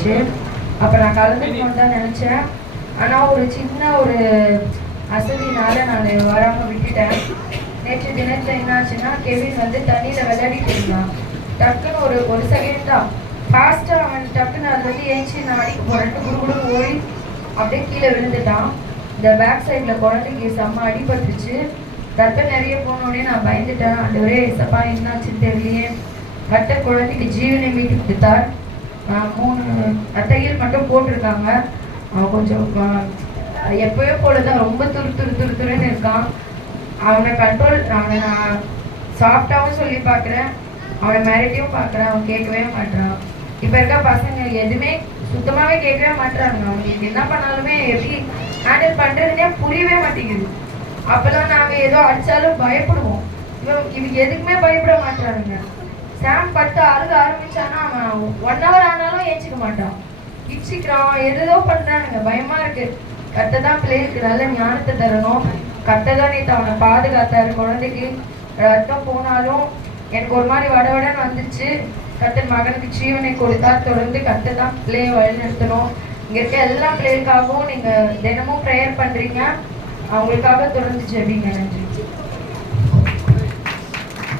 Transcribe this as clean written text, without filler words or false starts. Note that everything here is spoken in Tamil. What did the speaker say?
இருந்துச்சு. அப்போ நான் கலந்துக்கணும்னு தான் நினச்சேன். ஆனால் ஒரு சின்ன ஒரு அசதினால நான் வராமல் விட்டுட்டேன். நேற்று தினத்தில் என்னாச்சுன்னா, கெவின் வந்து தண்ணியில் விளையாடிட்டு இருந்தான். டக்குன்னு ஒரு செகண்ட் தான் ஃபாஸ்ட்டாக அவன் டக்குன்னு அது வந்து ஏஞ்சி நான் அடிக்க போகிறேன்ட்டு குடுகுடுன்னு ஓடி அப்படியே கீழே விழுந்துட்டான். இந்த பேக் சைடில் குழந்தைக்கு செம்ம அடிபட்டுருச்சு. ரத்தம் நிறைய போனோடனே நான் பயந்துட்டேன். ஆண்டவரே சப்பா என்னாச்சுன்னு தெரியலையே. கர்த்தர் குழந்தைக்கு ஜீவனை மீட்டு கொடுத்தார். 3 தையல் மட்டும் போட்டிருக்காங்க. அவன் கொஞ்சம் எப்பயோ போலதான் ரொம்ப துருன்னு இருக்கான். அவனை நான் சாஃப்டாகவும் சொல்லி பார்க்குறேன், அவனை மிரட்டியும் பார்க்குறேன். அவன் கேட்கவே மாட்டான். இப்போ இருக்க பசங்க எதுவுமே சுத்தமாகவே கேட்கவே மாட்டாங்க. அவங்களுக்கு என்ன பண்ணாலுமே எப்படி ஹேண்டில் பண்ணுறதுனே புரியவே மாட்டேங்குது. அப்போதான் நாங்கள் ஏதோ அடித்தாலும் பயப்படுவோம். இவங்க எதுக்குமே பயப்பட மாட்டானுங்க. சாம் பட்டு அழுக ஆரம்பிச்சானா அவன் 1 hour ஆனாலும் ஏஞ்சிக்க மாட்டான். இச்சிக்கிறான், எதோ பண்ணுறானுங்க. பயமாக இருக்குது. கர்த்தர் தான் பிள்ளைகளுக்கு நல்ல ஞானத்தை தரணும். கர்த்தர் தான் நேற்று அவனை பாதுகாத்தாரு. குழந்தைக்கு ரத்தம் போனாலும் எனக்கு ஒரு மாதிரி வடவடன்னு வந்துச்சு. கர்த்தர் மகனுக்கு ஜீவனை கொடுத்தார். தொடர்ந்து கர்த்தர் தான் பிள்ளையை வழிநடத்தணும். இங்கே இருக்க எல்லா பிள்ளைகளுக்காகவும் நீங்கள் தினமும் ப்ரேயர் பண்ணுறீங்க. அவங்களுக்காக தொடர்ந்து ஜெபிங்க. நன்றி.